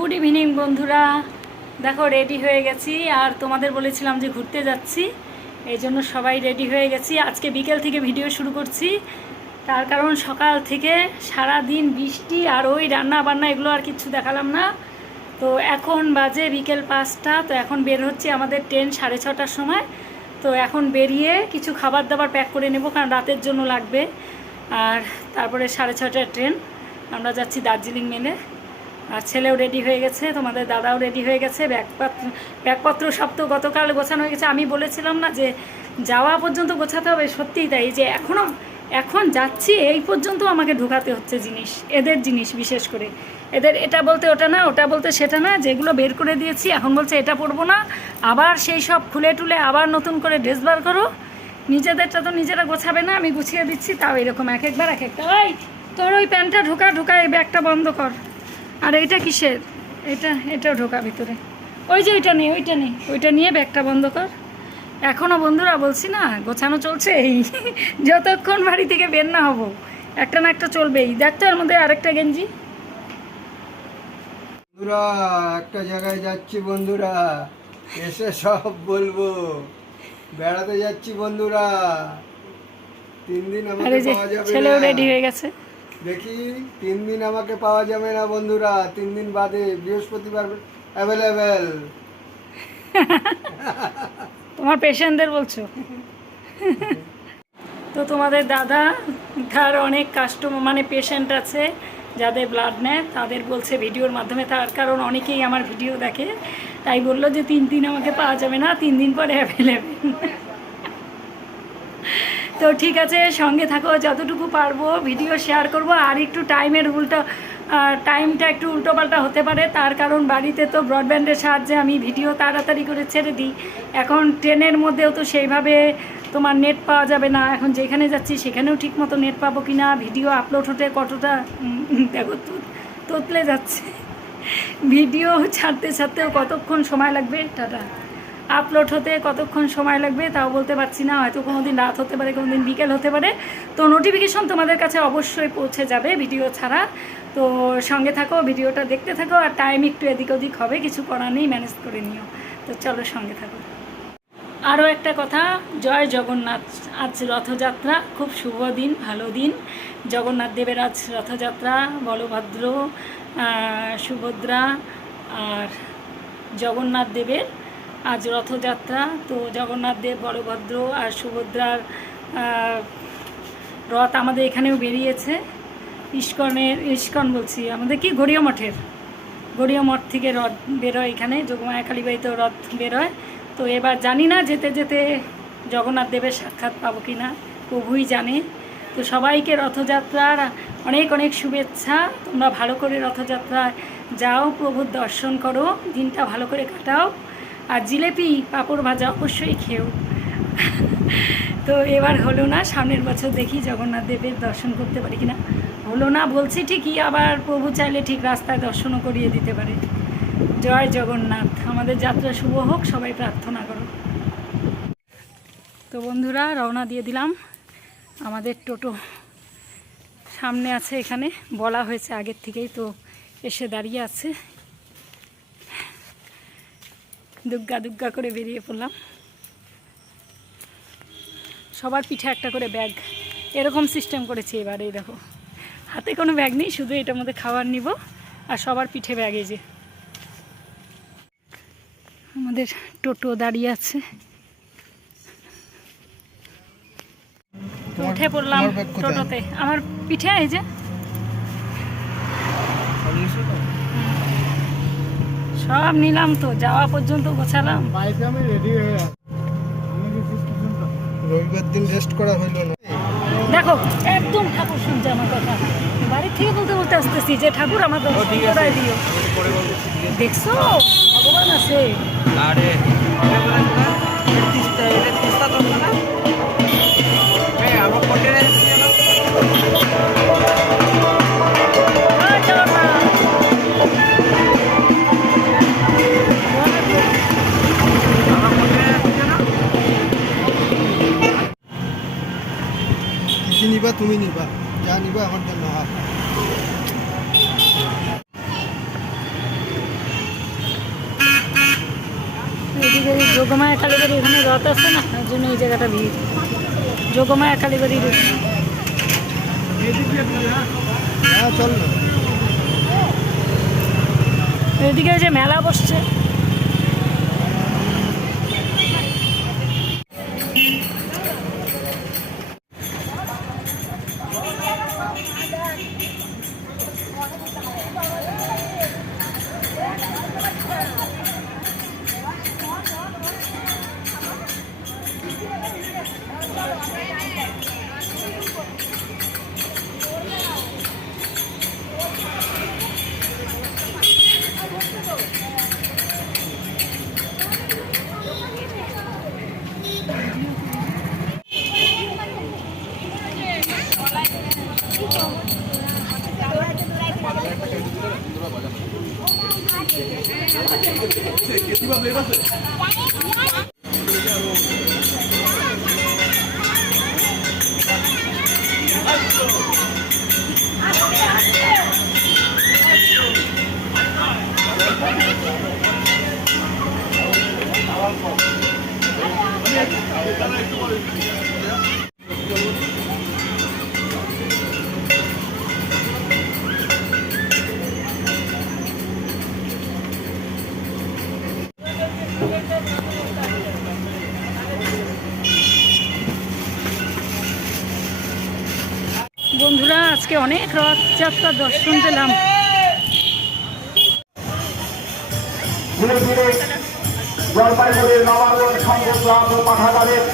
Good evening বন্ধুরা। দেখো ready হয়ে গেছি। আর তোমাদের বলেছিলাম যে ঘুরতে যাচ্ছি। এই জন্য সবাই রেডি হয়ে গেছি। আজকে বিকেল থেকে ভিডিও শুরু করছি। তার কারণ সকাল থেকে সারা দিন বৃষ্টি আর ওই রান্না বান্না এগুলো আর কিছু দেখালাম না। তো এখন বাজে বিকেল পাঁচটা। তো এখন বের হচ্ছে আমাদের ট্রেন সাড়ে ছটার সময়। তো এখন বেরিয়ে কিছু খাবার দাবার প্যাক করে নেব, কারণ রাতের জন্য লাগবে। আর তারপরে সাড়ে ছটার ট্রেন আমরা যাচ্ছি দার্জিলিং মেলে। আর ছেলেও রেডি হয়ে গেছে, তোমাদের দাদাও রেডি হয়ে গেছে। ব্যাগপত্র ব্যাগপত্র সব তো গতকাল গোছানো হয়ে গেছে। আমি বলেছিলাম না যে যাওয়া পর্যন্ত গোছাতে হবে, সত্যিই তাই। যে এখনও এখন যাচ্ছি, এই পর্যন্ত আমাকে ঢোকাতে হচ্ছে জিনিস, এদের জিনিস বিশেষ করে। এদের এটা বলতে ওটা না, ওটা বলতে সেটা না, যেগুলো বের করে দিয়েছি, এখন বলছে এটা পরবো না। আবার সেই সব খুলে টুলে আবার নতুন করে ড্রেস বার করো। নিজেদেরটা তো নিজেরা গোছাবে না, আমি গুছিয়ে দিচ্ছি, তাও এরকম এক একবার, এক একটা। ওই তোর ওই প্যান্টটা ঢোকা ঢোকা, এই ব্যাগটা বন্ধ কর। আর এইটা কিসের? এটা এটাও ঢোকা ভিতরে। ওই যে ওইটা নেই ওইটা নেই ওইটা নিয়ে ব্যাগটা বন্ধ কর। এখনও বন্ধুরা বলছি না গোছানো চলছে এই যতক্ষণ বাড়ি থেকে বের না হব একটা না একটা চলবেই। দেখতো এর মধ্যে আরেকটা গেঞ্জি। বন্ধুরা একটা জায়গায় যাচ্ছি বন্ধুরা এসে সব বলব। বেড়াতে যাচ্ছি বন্ধুরা। তিন দিন পাওয়া যাবে ছেলেও রেডি হয়ে গেছে। দেখি তিন দিন আমাকে পাওয়া যাবে না বন্ধুরা, তিন দিন বাদে বৃহস্পতিবার অ্যাভেলেবেল তোমার পেশেন্টদের বলছো? তো তোমাদের দাদা, তার অনেক কাস্টমার মানে পেশেন্ট আছে, যাদের ব্লাড নেয়, তাদের বলছে ভিডিওর মাধ্যমে, তার কারণ অনেকেই আমার ভিডিও দেখে, তাই বলল যে তিন দিন আমাকে পাওয়া যাবে না, তিন দিন পরে অ্যাভেলেবেল তো ঠিক আছে, সঙ্গে থাকো, যতটুকু পারব ভিডিও শেয়ার করব, আর একটু টাইমের উল্টো টাইমটা একটু উল্টোপাল্টা হতে পারে, তার কারণ বাড়িতে তো ব্রডব্যান্ডের সাহায্যে আমি ভিডিও তাড়াতাড়ি করে ছেড়ে দিই। এখন ট্রেনের মধ্যেও তো সেইভাবে তোমার নেট পাওয়া যাবে না, এখন যেখানে যাচ্ছি সেখানেও ঠিক মতো নেট পাবো কি না ভিডিও আপলোড হতে কতটা দেখো তোতলে যাচ্ছে। ভিডিও ছাড়তে ছাড়তেও কতক্ষণ সময় লাগবে? টাটা। আপলোড হতে কতক্ষণ সময় লাগবে তাও বলতে পারছি না, হয়তো কোনো দিন রাত হতে পারে কোনো দিন বিকেল হতে পারে। তো নোটিফিকেশন তোমাদের কাছে অবশ্যই পৌঁছে যাবে ভিডিও ছাড়া। তো সঙ্গে থাকো ভিডিওটা দেখতে থাকো, আর টাইম একটু এদিক ওদিক হবে, কিছু করার নেই ম্যানেজ করে নিও। তো চলো সঙ্গে থাকো। আরও একটা কথা, জয় জগন্নাথ, আজ রথযাত্রা, খুব শুভ দিন, ভালো দিন। জগন্নাথ দেবের আজ রথযাত্রা, বলভদ্র সুভদ্রা, আর জগন্নাথ দেবের আজ রথযাত্রা। তো জগন্নাথ দেব বলভদ্র আর সুভদ্রার রথ আমাদের এখানেও বেরিয়েছে। ইস্কনের, ইস্কন বলছি আমাদের কি? গড়িয়া মঠের। গড়িয়া মঠ থেকে রথ বেরোয় এখানে। যোগমায়া কালীবাড়িতেও রথ বেরোয়। তো এবার জানি না যেতে যেতে জগন্নাথ দেবের সাক্ষাৎ পাবো কি না, প্রভুই জানে। তো সবাইকে রথযাত্রার অনেক অনেক শুভেচ্ছা। তোমরা ভালো করে রথযাত্রায় যাও, প্রভুর দর্শন করো, দিনটা ভালো করে কাটাও। আর জিলেপি, পাঁপড় ভাজা অবশ্যই খেও তো এবার হলো না, সামনের বছর দেখি জগন্নাথ দেবের দর্শন করতে পারি কিনা। হলো না বলছি ঠিকই, আবার প্রভু চাইলে ঠিক রাস্তায় দর্শনও করিয়ে দিতে পারে। জয় জগন্নাথ, আমাদের যাত্রা শুভ হোক, সবাই প্রার্থনা করো। তো বন্ধুরা, রওনা দিয়ে দিলাম। আমাদের টোটো সামনে আছে এখানে, বলা হয়েছে আগের থেকেই তো এসে দাঁড়িয়ে আছে। দুগ্গা দুগ্গা করে বেরিয়ে পড়লাম। সবার পিঠে একটা করে ব্যাগ। এরকম সিস্টেম করেছি এবার এই দেখো। হাতে কোনো ব্যাগ নেই শুধু এটার মধ্যে খাবার নিব আর সবার পিঠে ব্যাগ এই যে। আমাদের টোটো দাঁড়িয়ে আছে। উঠে পড়লাম? টোটোতে। আমার পিঠে এই যে। সব নিলাম তো যাওয়া পর্যন্ত গোছালাম। বাইকে আমি রেডি হয়ে রবিবার দিন রেস্ট করা হইল না। দেখো একদম ঠাকুর শুনছে আমার কথা। বাড়ি থেকে বলতে বলতে আসতেছি যে ঠাকুর আমাকে দিও। দেখছ? তুমি নিবা যা নিবা আমার জন্য এদিকে যোগমায়া এখানে না জন্য এই জায়গাটা ভিড়। হ্যাঁ, এদিকে যে মেলা বসছে। অনেক রথযাত্রার দর্শন পেলাম। ধীরে ধীরে জলপাইগুড়ি নবাগর সংগ্রাম ও পাঠাগারের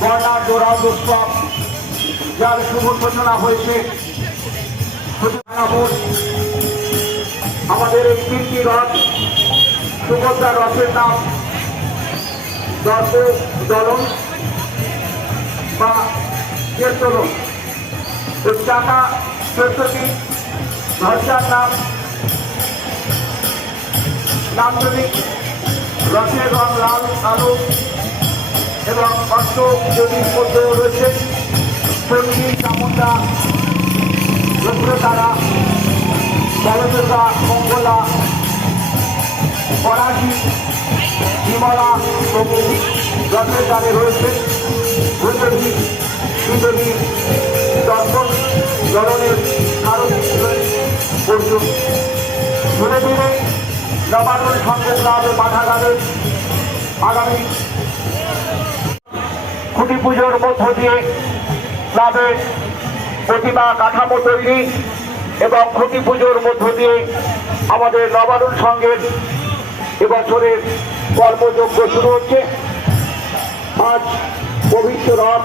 বর্ণার জোড়াও উৎসব। হয়েছে। আমাদের এই তিনটি রথ, সুভদ্রা রথের নাম দর্প দলন বা কীর্তন এর চাকা চোদ্দটি ধ্বজার নাম নান্দনিক রথের রং লাল, কালো এবং অষ্ট দেবীর মধ্যে রয়েছে চণ্ডী চামুন্ডা রুদ্রতারা বলদুর্গা মঙ্গলা ফরাসি বিমলা প্রভৃতি রথের দ্বারে রয়েছে ভূদেবী শ্রীদেবী দর্শন জলনের কারণ অর্জুন ধীরে ধীরে নবান্ন সঙ্গে ক্লাবে পাঠাগারে আগামী খুঁটি পুজোর মধ্য দিয়ে ক্লাবের প্রতিমা কাঠামো তৈরি এবং খুঁটি পুজোর মধ্য দিয়ে আমাদের নবারুণ সঙ্গের এবছরের কর্মযজ্ঞ শুরু হচ্ছে। আজ পবিত্র রথ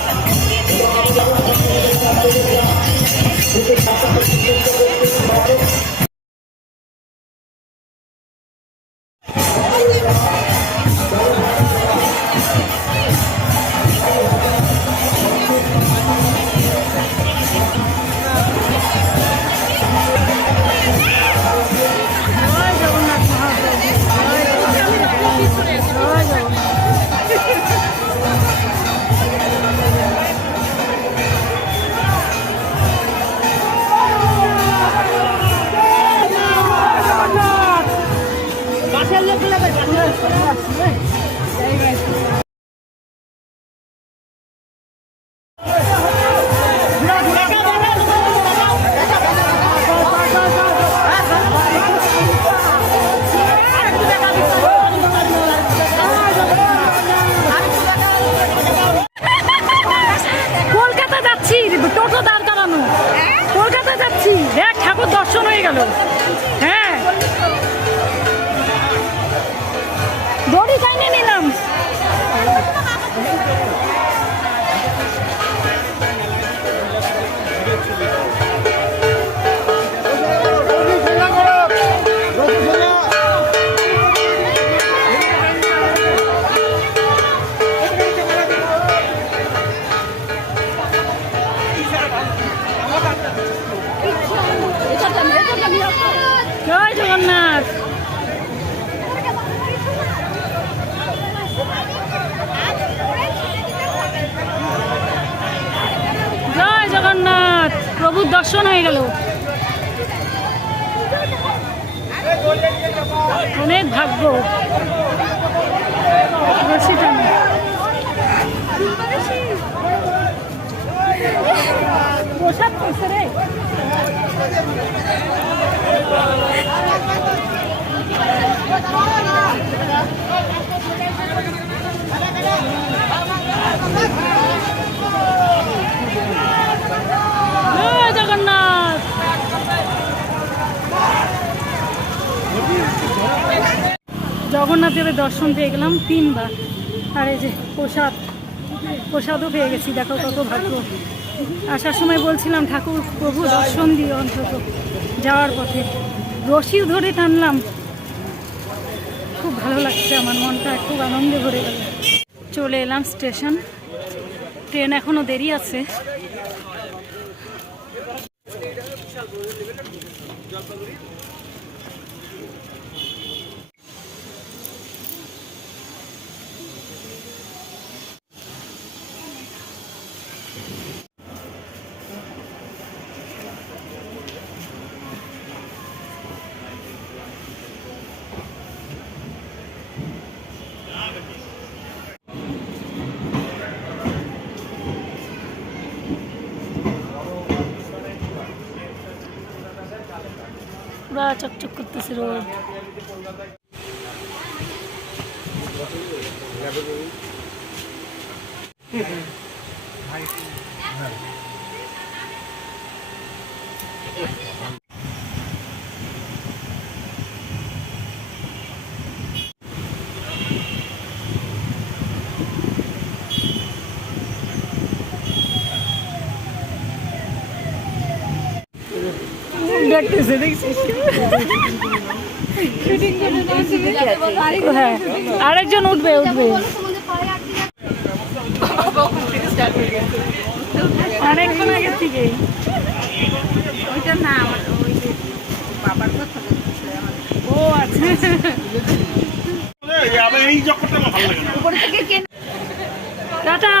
প্রভুর দর্শন হয়ে গেল। অনেক ভাগ্য। পোশাক জয় জগন্নাথ জগন্নাথ দেবের দর্শন পেয়ে গেলাম তিনবার। আর এই যে প্রসাদ, প্রসাদও পেয়ে গেছি, দেখো কত ভাগ্য। আসার সময় বলছিলাম, ঠাকুর, প্রভু দর্শন দিয়ে অন্তত যাওয়ার পথে। রশিও ধরে টানলাম। খুব ভালো লাগছে আমার মনটা, খুব আনন্দে ভরে গেল। চলে এলাম স্টেশন। ট্রেন এখনও দেরি আছে। পুরা চকচক করতেছে রোদ দেখতেছে দেখছিস? হ্যাঁ আরেকজন উঠবে উঠবে। অনেকক্ষণ আগের থেকে ওইটা না আমার ওই যে বাবার কথা ও আচ্ছা। আবার এই চক্করটা আমার ভালো লাগে না উপর থেকে টাটা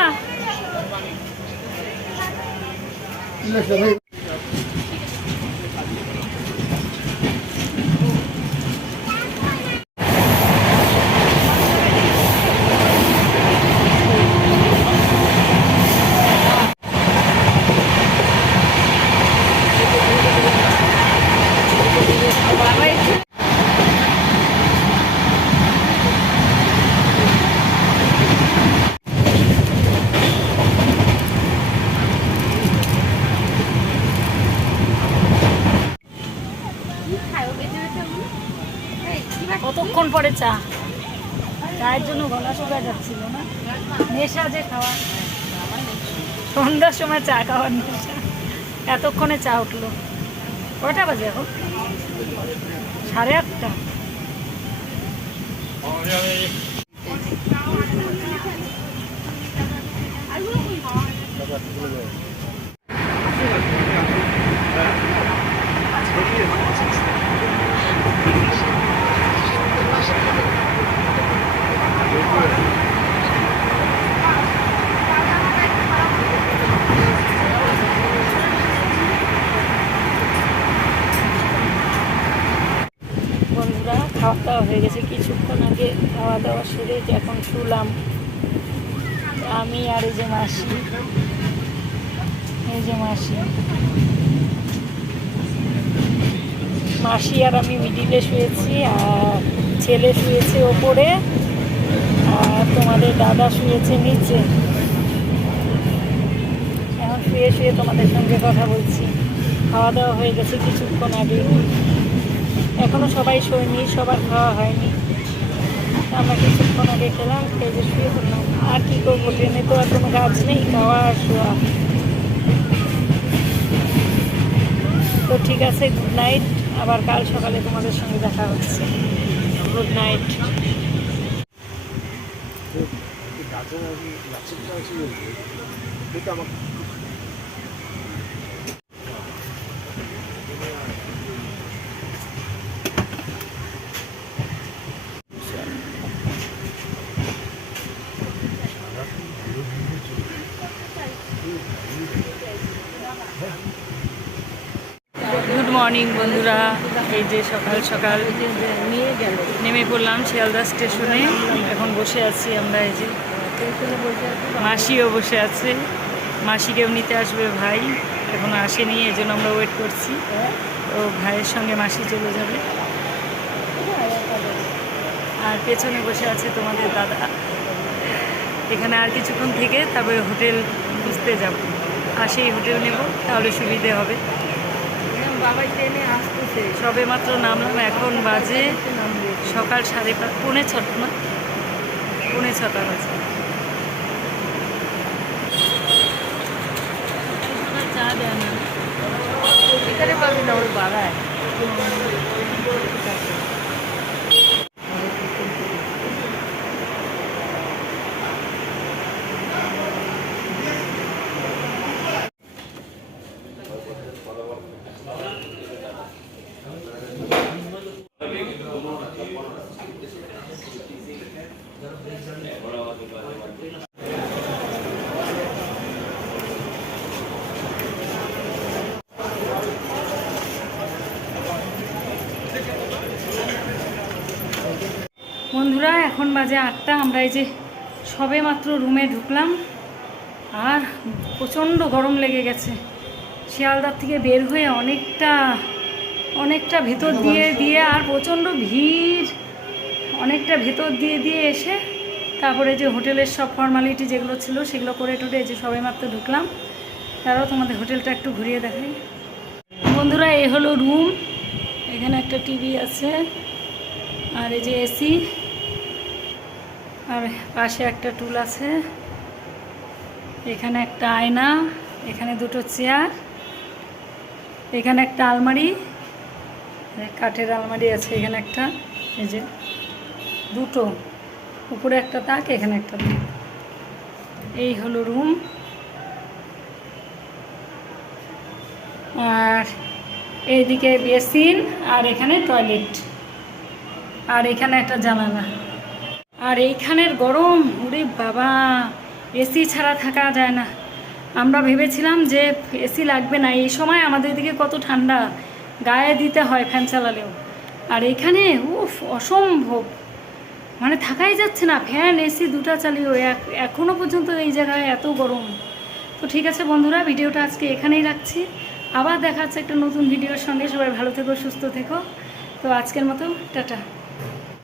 পরে চা। চায়ের জন্য গলা শুকা যাচ্ছিল না। নেশা যে খাওয়া। সন্ধ্যার সময় চা খাওয়ার নেশা। এতক্ষণে চা উঠল। কটা বাজে এখন? সাড়ে আটটা খাওয়া দাওয়া হয়ে গেছে কিছুক্ষণ আগে খাওয়া দাওয়া সেরে যে এখন শুলাম আমি আর এই যে মাসি। এই যে মাসি। মাসি আর আমি মিডিলে শুয়েছি, আর ছেলে শুয়েছে ওপরে, আর তোমাদের দাদা শুয়েছে নিচে। এখন শুয়ে শুয়ে তোমাদের সঙ্গে কথা বলছি। খাওয়া দাওয়া হয়ে গেছে কিছুক্ষণ আগে এখনও সবাই শোয়নি, সবার খাওয়া হয়নি। আমরা কিছুক্ষণ ওনাকে খেলাম, খেয়ে যে শুয়ে পড়লাম। আর কী করব? ট্রেনে তো আর কোনো কাজ নেই খাওয়া আর শোয়া। তো ঠিক আছে গুড নাইট আবার কাল সকালে তোমাদের সঙ্গে দেখা হচ্ছে। গুড নাইট আমাকে গুড মর্নিং বন্ধুরা। এই যে সকাল সকাল নিয়ে গেল নেমে পড়লাম শিয়ালদা স্টেশনে। এখন বসে আছি আমরা, এই যে মাসিও বসে আছে। মাসিকেও নিতে আসবে ভাই। এখনও আসেনি, এই জন্য আমরা ওয়েট করছি। তো ভাইয়ের সঙ্গে মাসি চলে যাবে। আর পেছনে বসে আছে তোমাদের দাদা। এখানে আর কিছুক্ষণ থেকে তারপরে হোটেল খুঁজতে যাব। আর সেই হোটেল নেব, তাহলে সুবিধে হবে। বাবা ট্রেনে আসতেছে। সবে মাত্র নামলাম এখন বাজে সকাল সাড়ে পাঁচ পৌনে ছটা না? পৌনে ছটা বাজে। চা দেয় না পাবি না ওর বাড়ায় বন্ধুরা, এখন বাজে আটটা। আমরা এই যে সবে মাত্র রুমে ঢুকলাম। আর প্রচণ্ড গরম লেগে গেছে। শিয়ালদার থেকে বের হয়ে অনেকটা অনেকটা ভেতর দিয়ে দিয়ে আর প্রচণ্ড ভিড়। অনেকটা ভেতর দিয়ে দিয়ে এসে তারপরে যে হোটেলের সব ফর্মালিটি যেগুলো ছিল, সেগুলো করে টুটে যে সবে মাত্র ঢুকলাম। তারাও তোমাদের হোটেলটা একটু ঘুরিয়ে দেখাই। বন্ধুরা এই হলো রুম। এখানে একটা টিভি আছে। আর এই যে এসি। আর পাশে একটা টুল আছে। এখানে একটা আয়না, এখানে দুটো চেয়ার, এখানে একটা আলমারি কাঠের আলমারি আছে, এখানে একটা, এই যে দুটো, উপরে একটা তাক, এখানে একটা তাক। এই হলো রুম। আর এইদিকে বেসিন, আর এখানে টয়লেট। আর এখানে একটা জানালা। আর এইখানের গরম, ওরে বাবা, এসি ছাড়া থাকা যায় না। আমরা ভেবেছিলাম যে এসি লাগবে না, এই সময় আমাদের দিকে কত ঠান্ডা, গায়ে দিতে হয় ফ্যান চালালেও। আর এখানে, উফ, অসম্ভব। মানে থাকাই যাচ্ছে না, ফ্যান, এসি দুটা চালিয়েও, এক- এখনও পর্যন্ত এই জায়গায় এত গরম। তো ঠিক আছে বন্ধুরা, ভিডিওটা আজকে এখানেই রাখছি। আবার দেখা হচ্ছে একটা নতুন ভিডিওর সঙ্গে, সবাই ভালো থেকো, সুস্থ থেকো। তো আজকের মতো, টাটা।